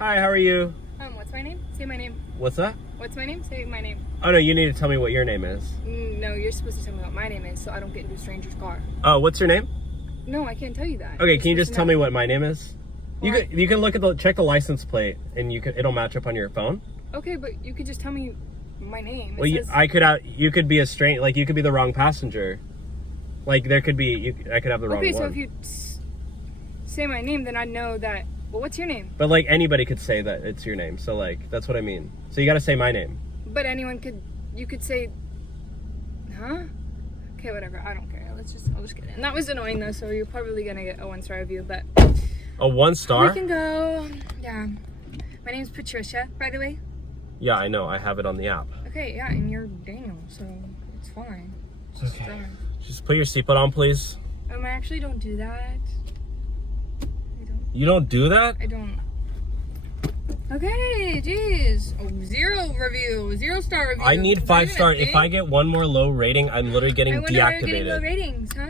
Hi, how are you? What's my name? Say my name. What's that? What's my name? Say my name. Oh, no, you need to tell me what your name is. No, you're supposed to tell me what my name is so I don't get into a stranger's car. Oh, what's your name? No, I can't tell you that. Okay, can you just tell me what my name is? Why? You can look at check the license plate and it'll match up on your phone. Okay, but you could just tell me my name. Well, you could be a stranger, like you could be the wrong passenger. Like there could be, I could have the wrong one. Okay, so if you say my name, then I'd know that. Well, what's your name? But like anybody could say that it's your name, so like that's what I mean. So you got to say my name. But you could say, huh? Okay, whatever. I don't care. I'll just get it. And that was annoying though, so you're probably gonna get a 1-star review, but. A 1-star? We can go. Yeah. My name's Patricia, by the way. Yeah, I know. I have it on the app. Okay, yeah, and you're Daniel, so it's fine. Just okay. Just put your seatbelt on, please. I actually don't do that. You don't do that? I don't. Okay, jeez. Oh, 0-star review. I need 5 stars. If I get one more low rating, I'm literally getting deactivated. Getting low ratings, huh?